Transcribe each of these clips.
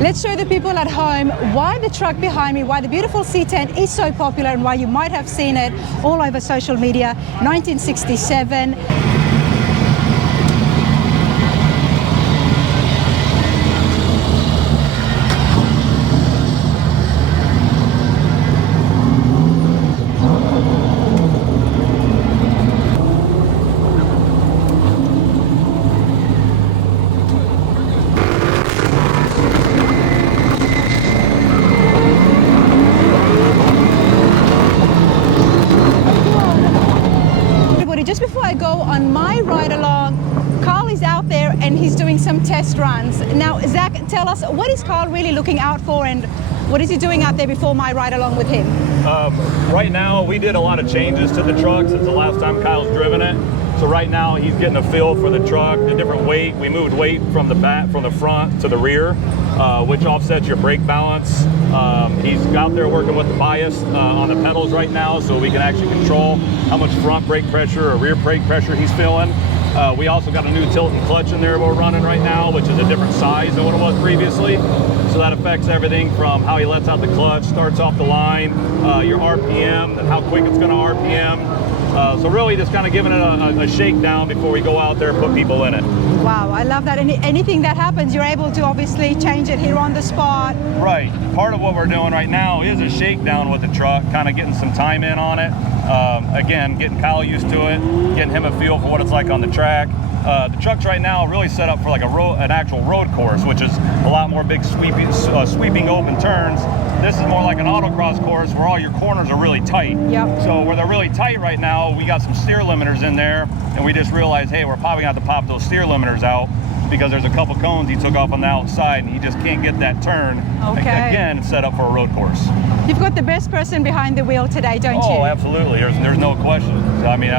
Let's show the people at home why the truck behind me, why the beautiful C10 is so popular and why you might have seen it all over social media. 1967. Just before I go on my ride along, Carl is out there and he's doing some test runs. Now, Zach, tell us, what is Carl really looking out for and what is he doing out there before my ride along with him? Right now, we did a lot of changes to the truck since the last time Kyle's driven it. So right now, he's getting a feel for the truck, the different weight. We moved weight from the front to the rear, which offsets your brake balance. He's out there working with the bias on the pedals right now, so we can actually control how much front brake pressure or rear brake pressure he's feeling. We also got a new tilt and clutch in there we're running right now, which is a different size than what it was previously. So that affects everything from how he lets out the clutch, starts off the line, your RPM, and how quick it's going to RPM. So really just kind of giving it a shakedown before we go out there and put people in it. Wow, I love that. And anything that happens, you're able to obviously change it here on the spot. Right. Part of what we're doing right now is a shakedown with the truck, kind of getting some time in on it. Again, getting Kyle used to it, getting him a feel for what it's like on the track. The truck's right now really set up for like an actual road course, which is a lot more big sweeping open turns. This is more like an autocross course where all your corners are really tight. Yep. So where they're really tight right now, we got some steer limiters in there, and we just realized, hey, we're probably gonna have to pop those steer limiters out because there's a couple cones he took off on the outside and he just can't get that turn. Okay. Again, it's set up for a road course. You've got the best person behind the wheel today, don't you? Oh, absolutely. There's no question. I mean,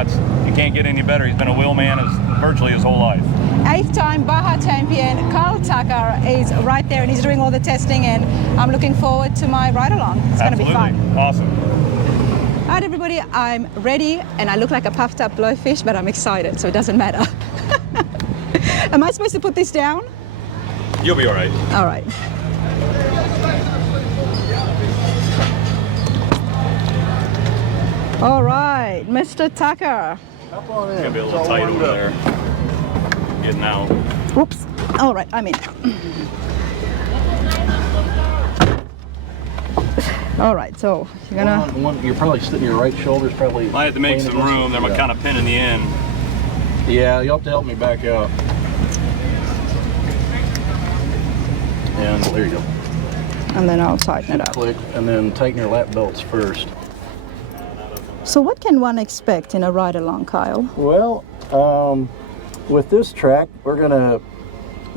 you can't get any better. He's been a wheelman virtually his whole life. 8th-time Baja champion Carl Tucker is right there and he's doing all the testing, and I'm looking forward to my ride along. It's going to be fun. Awesome. All right, everybody, I'm ready and I look like a puffed up blowfish, but I'm excited, so it doesn't matter. Am I supposed to put this down? You'll be all right. All right. All right, Mr. Tucker. It's going to be a little tight over there. Getting out. Oops. All right, I'm in. All right, so you're gonna... You're probably sitting your right shoulder's probably... I had to make some room. They're kind of pinning the end. Yeah, you'll have to help me back out. And there you go. And then I'll tighten it up. Click, and then tighten your lap belts first. So what can one expect in a ride-along, Kyle? Well, with this track, we're gonna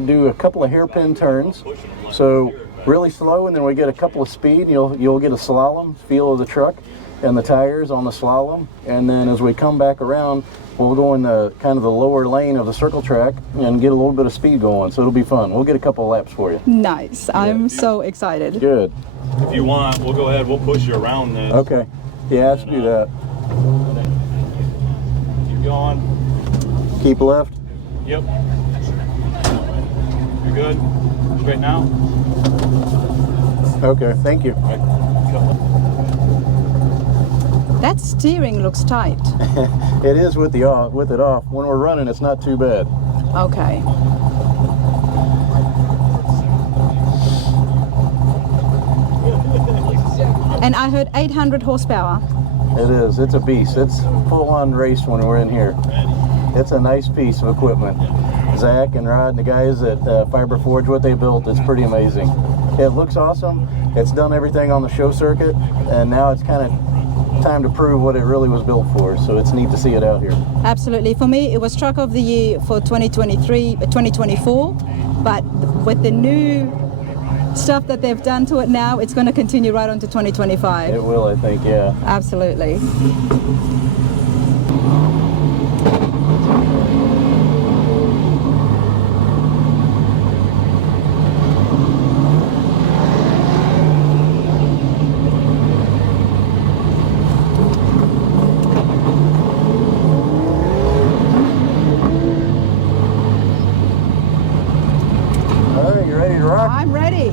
do a couple of hairpin turns. So really slow, and then we get a couple of speed. You'll get a slalom feel of the truck and the tires on the slalom. And then as we come back around, we'll go in the kind of the lower lane of the circle track and get a little bit of speed going. So it'll be fun. We'll get a couple of laps for you. Nice. Yeah. I'm so excited. Good. If you want, we'll go ahead. We'll push you around this. Okay. Yeah, let's do that. Keep going. Keep left. Yep. You're good. Straight now. Okay, thank you. That steering looks tight. It is with it off. When we're running, it's not too bad. Okay. And I heard 800 horsepower. It is. It's a beast. It's full-on race when we're in here. It's a nice piece of equipment. Zach and Rod and the guys at Fibre Forge, what they built, it's pretty amazing. It looks awesome. It's done everything on the show circuit, and now it's kind of time to prove what it really was built for. So it's neat to see it out here. Absolutely. For me, it was Truck of the Year for 2024, but with the new stuff that they've done to it now, it's going to continue right on to 2025. It will, I think, yeah. Absolutely. All right, you ready to rock? I'm ready.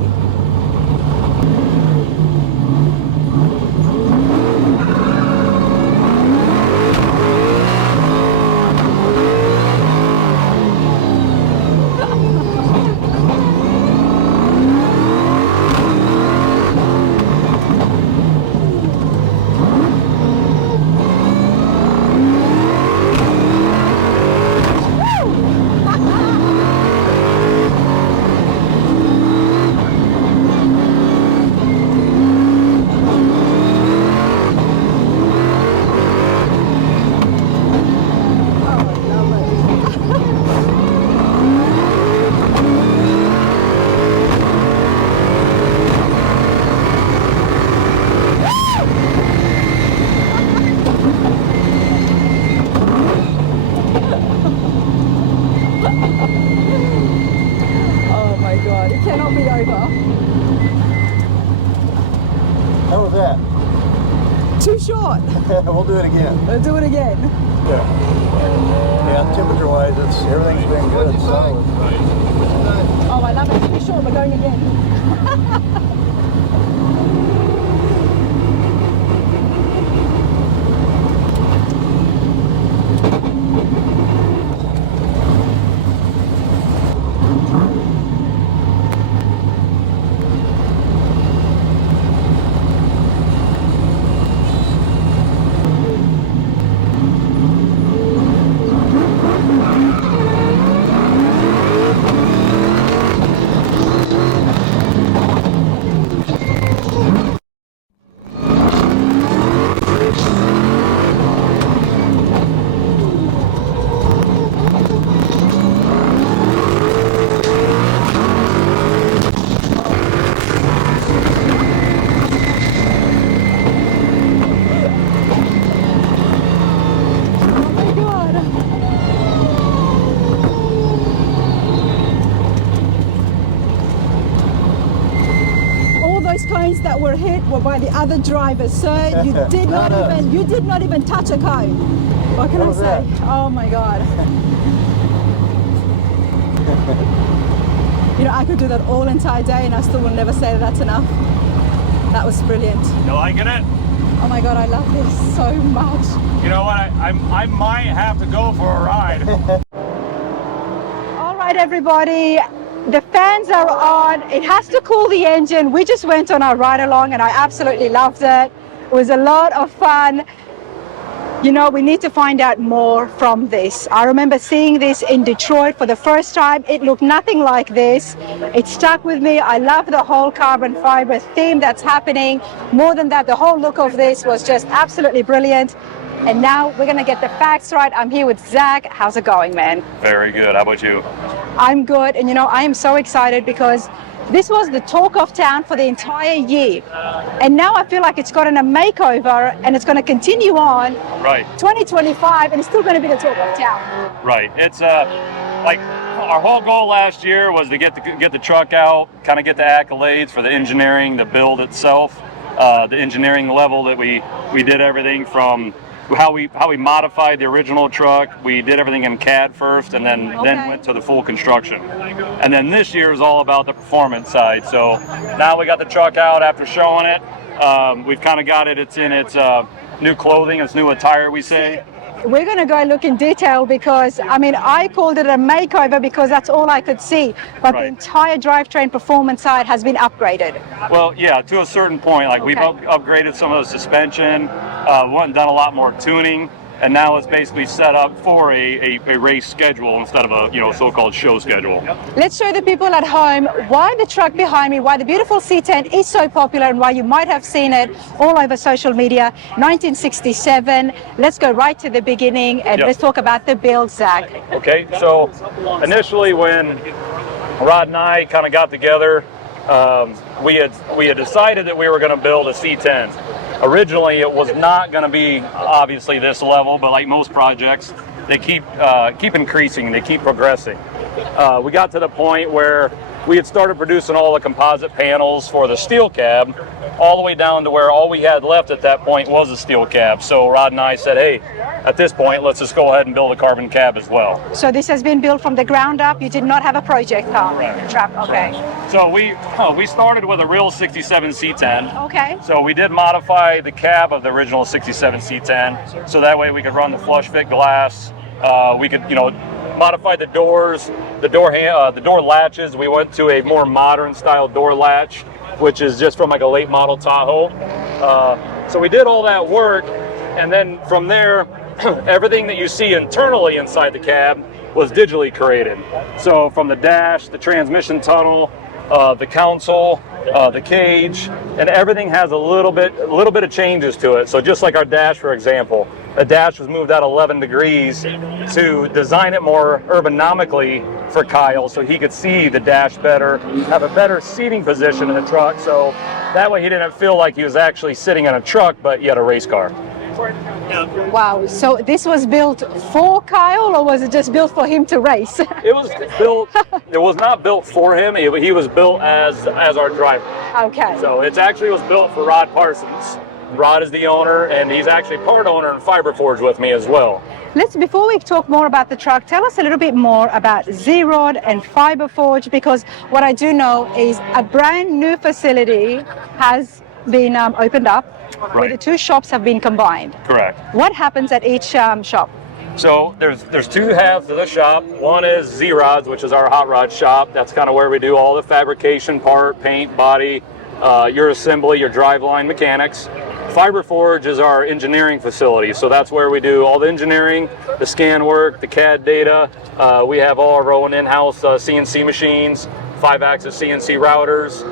How was that? Too short. We'll do it again. We'll do it again. Yeah, temperature-wise, everything's been good. Solid. Oh, I love it. Too short. We're going again. That were hit were by the other drivers, so you did not even touch a cone. What can I say? Oh my god. You know, I could do that all entire day and I still will never say that's enough. That was brilliant. You liking it? Oh my god, I love this so much. You know what? I might have to go for a ride. All right, everybody. The fans are on. It has to cool the engine. We just went on our ride along and I absolutely loved it. It was a lot of fun. You know, we need to find out more from this. I remember seeing this in Detroit for the first time. It looked nothing like this. It stuck with me. I love the whole carbon fiber theme that's happening. More than that, the whole look of this was just absolutely brilliant. And now we're gonna get the facts right. I'm here with Zach. How's it going, man? Very good. How about you? I'm good, and you know, I am so excited because this was the talk of town for the entire year. And now I feel like it's gotten a makeover and it's gonna continue on. Right. 2025, and it's still gonna be the talk of town. Right. It's like our whole goal last year was to get the truck out, kind of get the accolades for the engineering, the build itself, the engineering level that we did everything from how we modified the original truck. We did everything in CAD first, and then went to the full construction. And then this year is all about the performance side. So now we got the truck out after showing it. We've kind of got it. It's in its new clothing, its new attire, we say. We're going to go look in detail because, I mean, I called it a makeover because that's all I could see. But the entire drivetrain performance side has been upgraded. Well, yeah, to a certain point. Like we've upgraded some of the suspension, went and done a lot more tuning, and now it's basically set up for a race schedule instead of a so-called show schedule. Let's show the people at home why the truck behind me, why the beautiful C10 is so popular, and why you might have seen it all over social media. 1967. Let's go right to the beginning and let's talk about the build, Zach. Okay, so initially when Rod and I kind of got together, we had decided that we were going to build a C10. Originally, it was not going to be obviously this level, but like most projects, they keep increasing, they keep progressing. We got to the point where we had started producing all the composite panels for the steel cab, all the way down to where all we had left at that point was a steel cab. So Rod and I said, hey, at this point, let's just go ahead and build a carbon cab as well. So this has been built from the ground up. You did not have a project car. Right. Okay. So we started with a real 67 C10. Okay. So we did modify the cab of the original 67 C10, so that way we could run the flush fit glass. We could, modify the doors, the door latches. We went to a more modern style door latch, which is just from like a late model Tahoe. So we did all that work, and then from there, everything that you see internally inside the cab was digitally created. So from the dash, the transmission tunnel, the console, the cage, and everything has a little bit of changes to it. So just like our dash, for example, the dash was moved out 11 degrees to design it more ergonomically for Kyle, so he could see the dash better, have a better seating position in the truck, so that way he didn't feel like he was actually sitting in a truck, but yet a race car. Wow, so this was built for Kyle, or was it just built for him to race? It was built, it was not built for him, he was built as our driver. Okay. So it actually was built for Rod Parsons. Rod is the owner, and he's actually part owner in Fibre Forge with me as well. Before we talk more about the truck, tell us a little bit more about Zrod and Fibre Forge, because what I do know is a brand new facility has been opened up, where the two shops have been combined. Correct. What happens at each shop? So there's two halves to the shop. One is Zrods, which is our hot rod shop. That's kind of where we do all the fabrication part, paint, body, your assembly, your driveline mechanics. Fibre Forge is our engineering facility, so that's where we do all the engineering, the scan work, the CAD data. We have all our own in-house CNC machines, 5-axis CNC routers,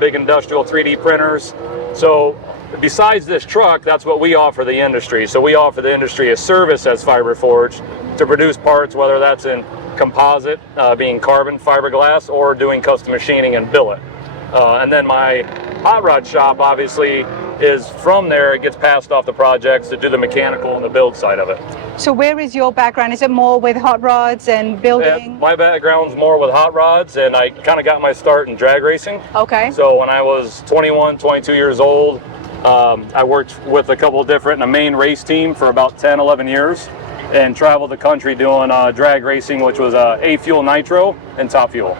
big industrial 3D printers. So besides this truck, that's what we offer the industry. So we offer the industry a service as Fibre Forge to produce parts, whether that's in composite, being carbon fiberglass, or doing custom machining and billet. And then my hot rod shop, obviously, is from there, it gets passed off the projects to do the mechanical and the build side of it. So where is your background? Is it more with hot rods and building? My background's more with hot rods, and I kind of got my start in drag racing. Okay. So when I was 21, 22 years old, I worked with a couple of different, a main race team for about 10, 11 years, and traveled the country doing drag racing, which was A-Fuel Nitro and Top Fuel.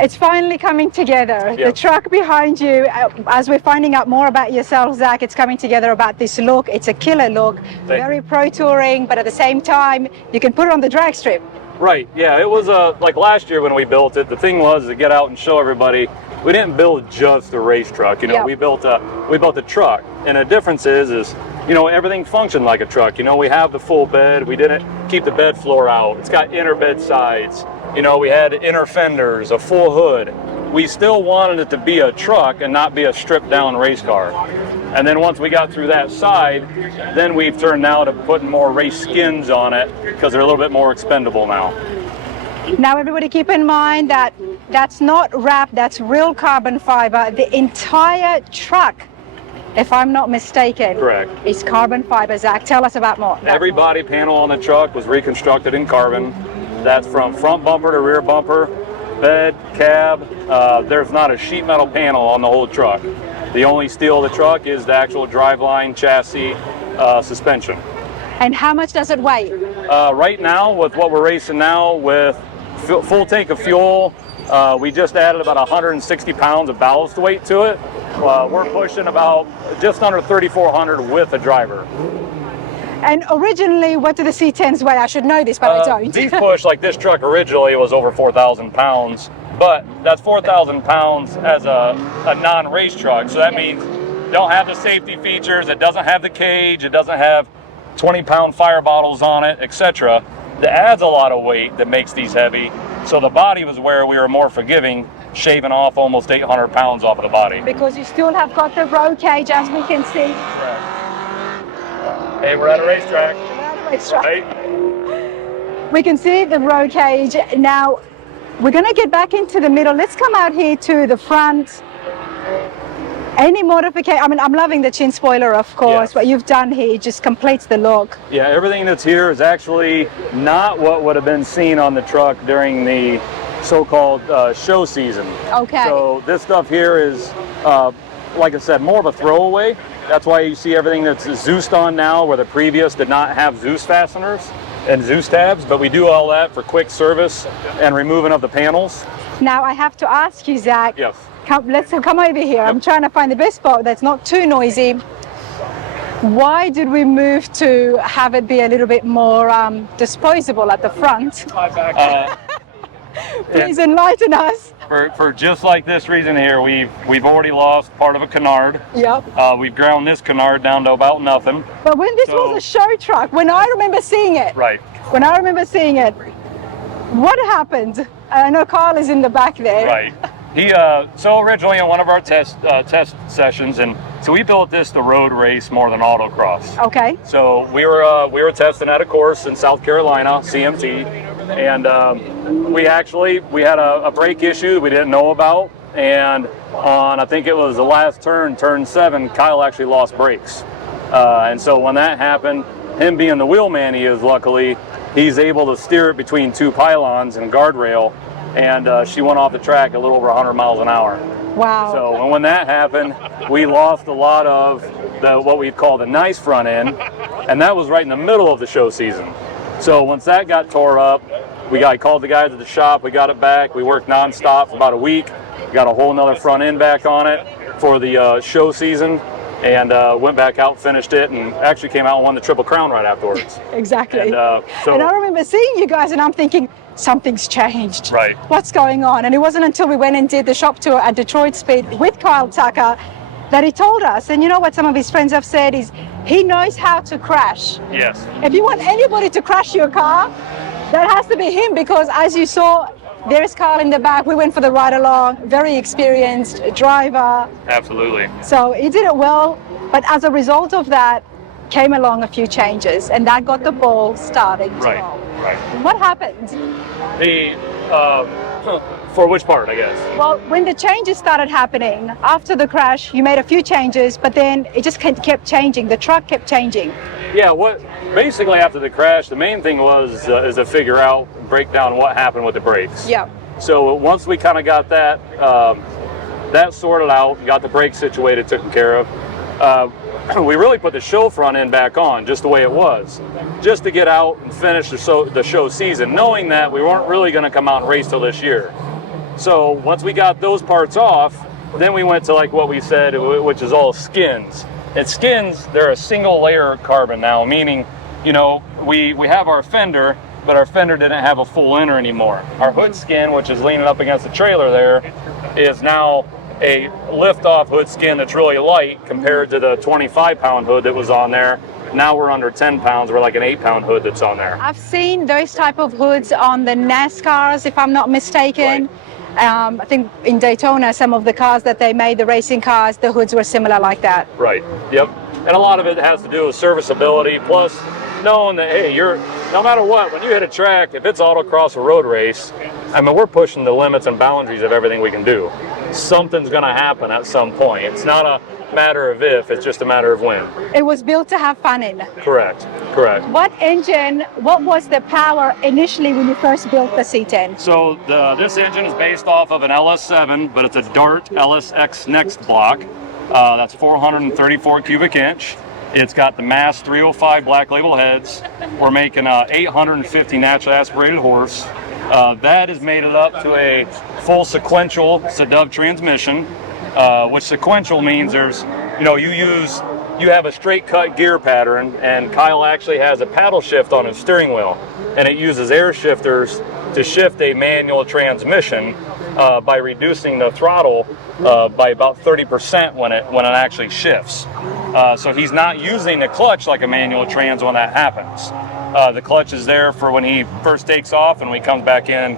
It's finally coming together. Yep. The truck behind you, as we're finding out more about yourself, Zach, it's coming together about this look. It's a killer look, very pro touring, but at the same time, you can put it on the drag strip. Right, yeah, it was like last year when we built it, the thing was to get out and show everybody, we didn't build just a race truck, you know, Yep. we built a truck. And the difference is, you know, everything functioned like a truck. You know, we have the full bed, we didn't keep the bed floor out. It's got inner bed sides. You know, we had inner fenders, a full hood. We still wanted it to be a truck and not be a stripped down race car. And then once we got through that side, then we've turned now to putting more race skins on it because they're a little bit more expendable now. Now, everybody keep in mind that that's not wrap, that's real carbon fiber. The entire truck, if I'm not mistaken, Correct. is carbon fiber. Zach, tell us about more. Every body panel on the truck was reconstructed in carbon. That's from front bumper to rear bumper, bed, cab. There's not a sheet metal panel on the whole truck. The only steel of the truck is the actual driveline, chassis, suspension. And how much does it weigh? Right now, with what we're racing now, with full tank of fuel, we just added about 160 pounds of ballast weight to it. We're pushing about just under 3,400 with a driver. And originally, what do the C10s weigh? I should know this, but I don't. These push, like this truck originally was over 4,000 pounds, but that's 4,000 pounds as a non-race truck. So that means don't have the safety features, it doesn't have the cage, it doesn't have 20-pound fire bottles on it, etc. That adds a lot of weight that makes these heavy. So the body was where we were more forgiving, shaving off almost 800 pounds off of the body. Because you still have got the road cage, as we can see. Hey, we're at a racetrack. Right. We can see the road cage. Now, we're going to get back into the middle. Let's come out here to the front. Any modification? I mean, I'm loving the chin spoiler, of course. Yes. What you've done here just completes the look. Yeah, everything that's here is actually not what would have been seen on the truck during the so-called show season. Okay. So this stuff here is, like I said, more of a throwaway. That's why you see everything that's Zeused on now, where the previous did not have Zeus fasteners and Zeus tabs, but we do all that for quick service and removing of the panels. Now, I have to ask you, Zach. Yes. Let's come over here. Yep. I'm trying to find the best spot that's not too noisy. Why did we move to have it be a little bit more disposable at the front? Please enlighten us. For just like this reason here, we've already lost part of a canard. Yep. We've ground this canard down to about nothing. But when this was a show truck, when I remember seeing it, Right. when I remember seeing it, what happened? I know Carl is in the back there. Right. He so originally in one of our test sessions, and so we built this to road race more than autocross. Okay. So we were testing at a course in South Carolina, CMT, and we had a brake issue we didn't know about, and on I think it was the last turn 7, Kyle actually lost brakes, and so when that happened, him being the wheelman he is, luckily he's able to steer it between two pylons and guardrail. And she went off the track a little over 100 miles an hour. Wow. So when that happened, we lost a lot of what we call the nice front end, and that was right in the middle of the show season. So once that got tore up, I called the guys at the shop, we got it back, we worked nonstop for about a week, got a whole nother front end back on it for the show season, and went back out, finished it, and actually came out and won the Triple Crown right afterwards. Exactly. And I remember seeing you guys and I'm thinking, something's changed. Right. What's going on? And it wasn't until we went and did the shop tour at Detroit Speed with Kyle Tucker that he told us. And you know what some of his friends have said is he knows how to crash. Yes. If you want anybody to crash your car, that has to be him, because as you saw, there's Kyle in the back. We went for the ride along, very experienced driver. Absolutely. So he did it well, but as a result of that came along a few changes, and that got the ball starting to roll. Right. What happened? For which part, I guess? Well, when the changes started happening, after the crash, you made a few changes, but then it just kept changing. The truck kept changing. Yeah, basically after the crash, the main thing was is to figure out, break down what happened with the brakes. Yeah. So once we kind of got that sorted out, got the brakes situated, taken care of, we really put the show front end back on just the way it was, just to get out and finish the show season, knowing that we weren't really going to come out and race till this year. So once we got those parts off, then we went to like what we said, which is all skins. And skins, they're a single layer of carbon now, meaning, you know, we have our fender, but our fender didn't have a full inner anymore. Our hood skin, which is leaning up against the trailer there, is now a lift-off hood skin that's really light compared to the 25-pound hood that was on there. Now we're under 10 pounds. We're like an 8-pound hood that's on there. I've seen those type of hoods on the NASCARs, if I'm not mistaken. Right. I think in Daytona, some of the cars that they made, the racing cars, the hoods were similar like that. Right. Yep. And a lot of it has to do with serviceability, plus knowing that, hey, no matter what, when you hit a track, if it's autocross or road race, I mean, we're pushing the limits and boundaries of everything we can do. Something's going to happen at some point. It's not a matter of if, it's just a matter of when. It was built to have fun in. Correct. What was the power initially when you first built the C10? So this engine is based off of an LS7, but it's a Dart LSX Next block. That's 434 cubic inch. It's got the Mass 305 black label heads. We're making 850 naturally aspirated horse. That is made it up to a full sequential Zrod transmission, which sequential means there's, you have a straight cut gear pattern, and Kyle actually has a paddle shift on his steering wheel, and it uses air shifters to shift a manual transmission by reducing the throttle by about 30% when it actually shifts. So he's not using the clutch like a manual trans when that happens. The clutch is there for when he first takes off and when he comes back in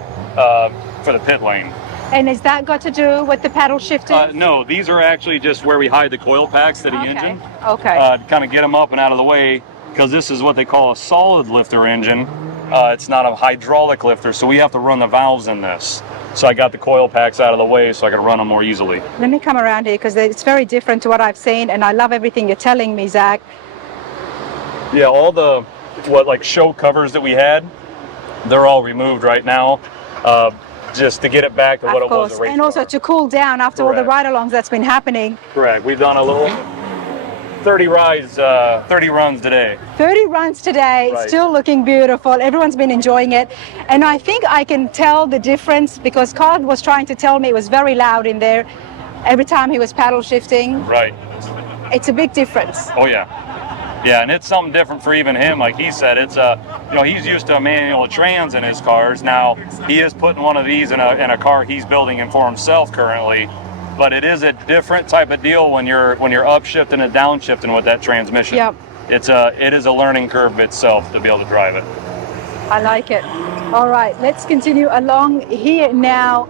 for the pit lane. And has that got to do with the paddle shifting? No, these are actually just where we hide the coil packs to the engine. Okay. To kind of get them up and out of the way, because this is what they call a solid lifter engine. It's not a hydraulic lifter, so we have to run the valves in this. So I got the coil packs out of the way so I can run them more easily. Let me come around here because it's very different to what I've seen, and I love everything you're telling me, Zach. Yeah, all the show covers that we had, they're all removed right now, just to get it back to what it was a race and also car. to cool down after all the ride-alongs that's been happening. Correct. We've done a little 30 runs today. 30 runs today, Right. Still looking beautiful. Everyone's been enjoying it. And I think I can tell the difference because Carl was trying to tell me it was very loud in there every time he was paddle shifting. Right. It's a big difference. Oh yeah. Yeah, and it's something different for even him. Like he said, it's he's used to a manual trans in his cars. Now he is putting one of these in a car he's building in for himself currently. But it is a different type of deal when you're upshifting and downshifting with that transmission. Yep. It is a learning curve itself to be able to drive it. I like it. All right, let's continue along here now.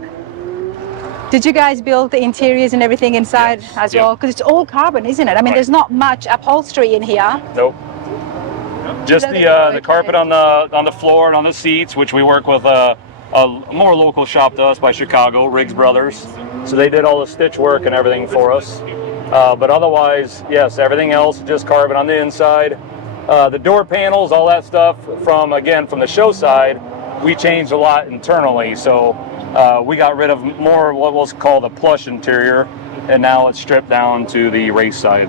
Did you guys build the interiors and everything inside as well? Because it's all carbon, isn't it? I mean, there's not much upholstery in here. Nope. Just the carpet on the floor and on the seats, which we work with a more local shop to us by Chicago, Riggs Brothers. So they did all the stitch work and everything for us. But otherwise, yes, everything else just carbon on the inside. The door panels, all that stuff from the show side, we changed a lot internally. So we got rid of more what was called a plush interior, and now it's stripped down to the race side.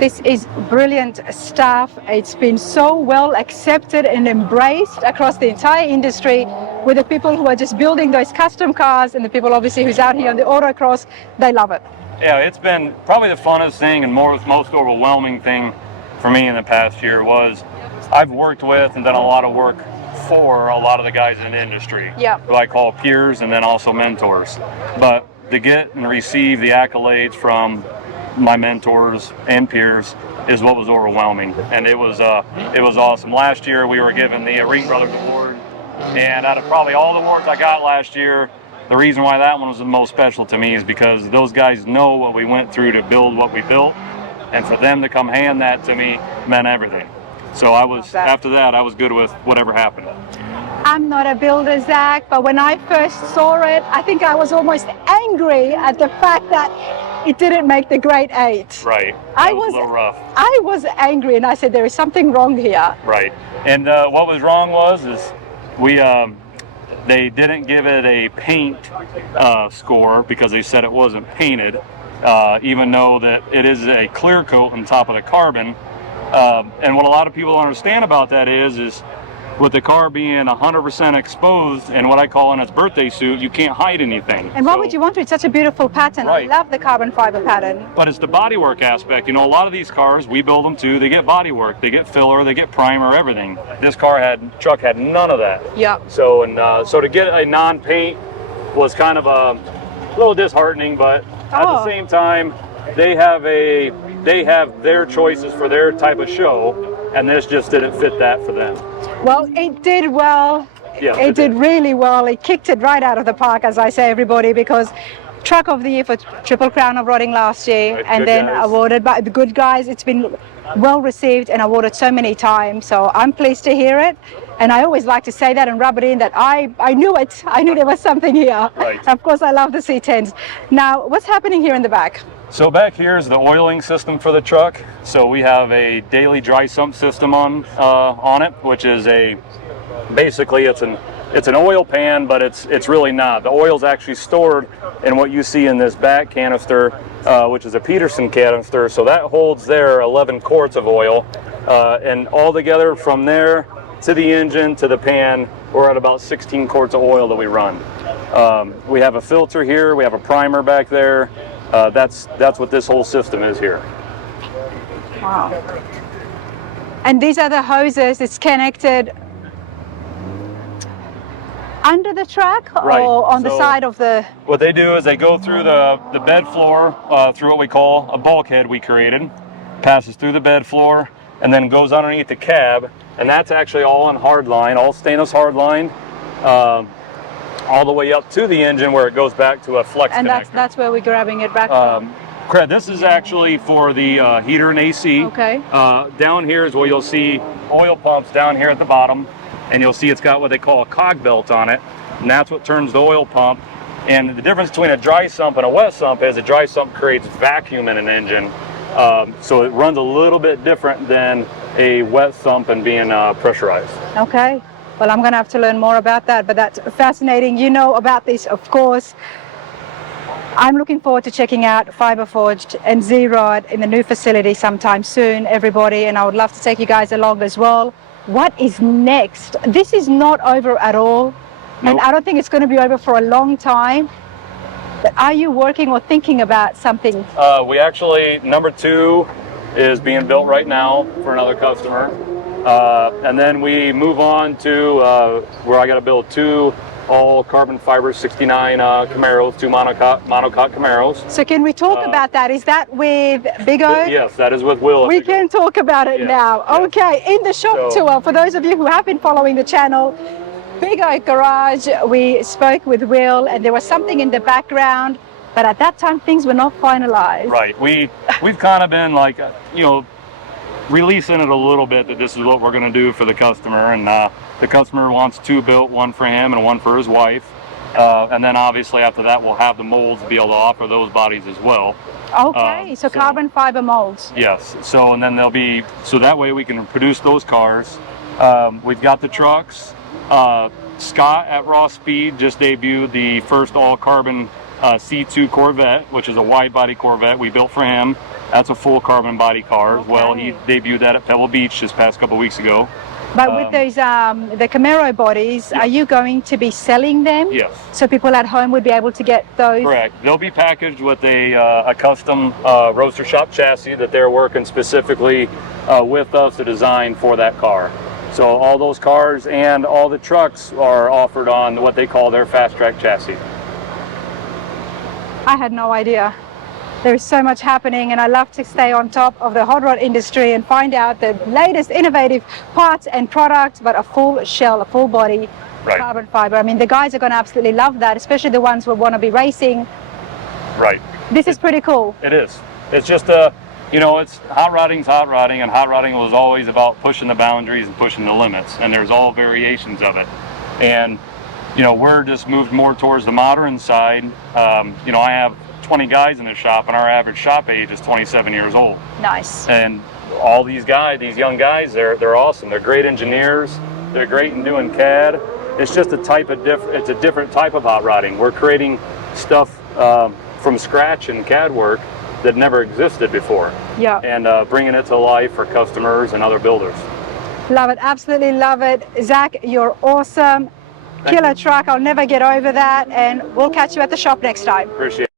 This is brilliant stuff. It's been so well accepted and embraced across the entire industry, with the people who are just building those custom cars and the people obviously who's out here on the autocross. They love it. Yeah, it's been probably the funnest thing and most overwhelming thing for me in the past year was I've worked with and done a lot of work for a lot of the guys in the industry, who I call peers and then also mentors. But to get and receive the accolades from my mentors and peers is what was overwhelming, and it was awesome. Last year we were given the Ring Brothers Award, and out of probably all the awards I got last year, the reason why that one was the most special to me is because those guys know what we went through to build what we built, and for them to come hand that to me meant everything. So after that I was good with whatever happened. I'm not a builder, Zach, but when I first saw it, I think I was almost angry at the fact that it didn't make the grade 8. Right. That was a little rough. I was angry, and I said there is something wrong here. Right. And what was wrong is they didn't give it a paint score because they said it wasn't painted, even though that it is a clear coat on top of the carbon. And what a lot of people don't understand about that is with the car being 100% exposed and what I call in its birthday suit, you can't hide anything. And why would you want to? It's such a beautiful pattern. Right. I love the carbon fiber pattern. But it's the bodywork aspect. You know, a lot of these cars, we build them too, they get bodywork, they get filler, they get primer, everything. This truck had none of that. Yeah. So to get a non-paint was kind of a little disheartening, but at the same time, they have their choices for their type of show, and this just didn't fit that for them. Well, it did well. Yeah, it did really well. It kicked it right out of the park, as I say, everybody, because Truck of the Year for Triple Crown of Rodding last year, right, and then awarded by the good guys. It's been well received and awarded so many times, so I'm pleased to hear it. And I always like to say that and rub it in that I knew it. I knew there was something here. Right. Of course, I love the C10s. Now, what's happening here in the back? So back here is the oiling system for the truck. So we have a daily dry sump system on it, which is basically it's an oil pan, but it's really not. The oil's actually stored in what you see in this back canister, which is a Peterson canister. So that holds there 11 quarts of oil, and all together from there to the engine to the pan, we're at about 16 quarts of oil that we run. We have a filter here. We have a primer back there. That's what this whole system is here. Wow. And these are the hoses. It's connected under the truck or on the side of the... What they do is they go through the bed floor, through what we call a bulkhead we created, passes through the bed floor, and then goes underneath the cab, and that's actually all on hard line, all stainless hard line, all the way up to the engine where it goes back to a flex connector. And that's where we're grabbing it back from. This is actually for the heater and AC. Okay. Down here is where you'll see oil pumps down here at the bottom, and you'll see it's got what they call a cog belt on it, and that's what turns the oil pump. And the difference between a dry sump and a wet sump is a dry sump creates vacuum in an engine, so it runs a little bit different than a wet sump and being pressurized. Okay. Well, I'm going to have to learn more about that, but that's fascinating. You know about this, of course. I'm looking forward to checking out Fibre Forged and Zrod in the new facility sometime soon, everybody, and I would love to take you guys along as well. What is next? This is not over at all, Nope. and I don't think it's going to be over for a long time. But are you working or thinking about something? We actually, number 2 is being built right now for another customer. And then we move on to where I got to build 2 all carbon fiber 69 Camaros, 2 monocoque Camaros. So can we talk about that? Is that with Big O? Yes, that is with Will. We can talk about it now. Yes. Okay, in the shop tour, for those of you who have been following the channel, Big O Garage, we spoke with Will, and there was something in the background, but at that time things were not finalized. Right. We've kind of been like, releasing it a little bit that this is what we're going to do for the customer, and the customer wants 2 built, 1 for him and 1 for his wife, and then obviously after that we'll have the molds to be able to offer those bodies as well. Okay, so carbon fiber molds. Yes, so and then they'll be, so that way we can produce those cars. We've got the trucks. Scott at Raw Speed just debuted the first all-carbon C2 Corvette, which is a wide-body Corvette we built for him. That's a full carbon body car as well. He debuted that at Pebble Beach this past couple weeks ago. But with those, the Camaro bodies, are you going to be selling them? Yes. So people at home would be able to get those? Correct. They'll be packaged with a custom roadster shop chassis that they're working specifically with us to design for that car. So all those cars and all the trucks are offered on what they call their fast track chassis. I had no idea. There is so much happening, and I love to stay on top of the hot rod industry and find out the latest innovative parts and products, but a full shell, a full body carbon fiber. I mean, the guys are going to absolutely love that, especially the ones who want to be racing. Right. This is pretty cool. It is. It's just you know, it's hot rodding's hot rodding, and hot rodding was always about pushing the boundaries and pushing the limits, and there's all variations of it. And you know, we're just moved more towards the modern side. You know, I have 20 guys in the shop, and our average shop age is 27 years old. Nice. And all these guys, these young guys, they're awesome. They're great engineers. They're great in doing CAD. It's just a different type of hot rodding. We're creating stuff from scratch in CAD work that never existed before. Yeah. And bringing it to life for customers and other builders. Love it. Absolutely love it. Zach, you're awesome. Killer truck. I'll never get over that. And we'll catch you at the shop next time. Appreciate it.